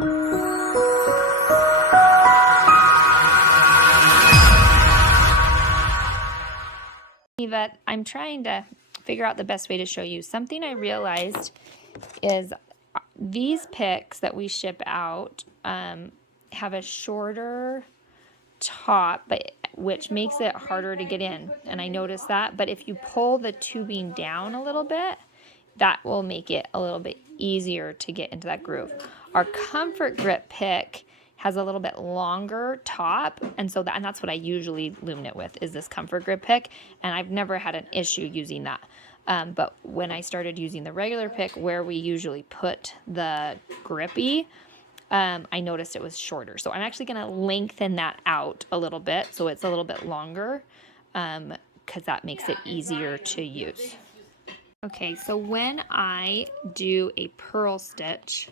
That I'm trying to figure out the best way to show you. Something I realized is these picks that we ship out have a shorter top, but which makes it harder to get in, and I noticed that. But if you pull the tubing down a little bit, that will make it a little bit easier to get into that groove. Our Comfort Grip pick has a little bit longer top, and that's what I usually lumen it with, is this Comfort Grip pick, and I've never had an issue using that. But when I started using the regular pick, where we usually put the grippy, I noticed it was shorter. So I'm actually going to lengthen that out a little bit so it's a little bit longer, because that makes it easier to use. Okay, so when I do a purl stitch,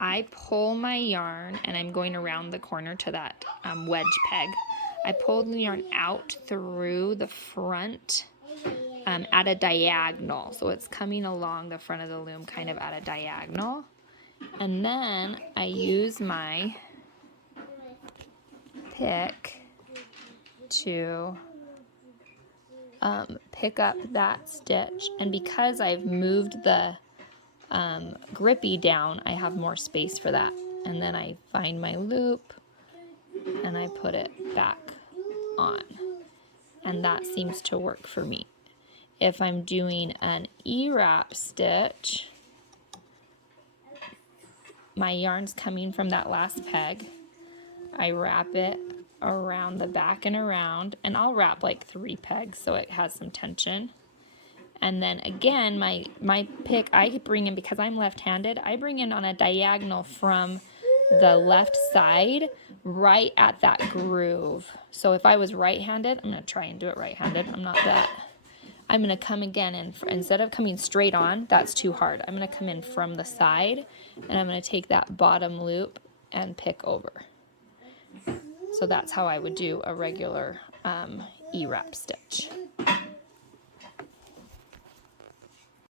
I pull my yarn, and I'm going around the corner to that wedge peg. I pull the yarn out through the front at a diagonal. So it's coming along the front of the loom kind of at a diagonal. And then I use my pick to pick up that stitch. And because I've moved the grippy down, I have more space for that. And then I find my loop and I put it back on. And that seems to work for me. If I'm doing an E-wrap stitch, my yarn's coming from that last peg. I wrap it around the back and around, and I'll wrap like 3 pegs so it has some tension. And then again, my pick, I bring in, because I'm left-handed, I bring in on a diagonal from the left side right at that groove. So if I was right-handed, I'm going to try and do it right-handed. I'm not that. I'm going to come again, and instead of coming straight on, that's too hard. I'm going to come in from the side, and I'm going to take that bottom loop and pick over. So that's how I would do a regular E-wrap stitch.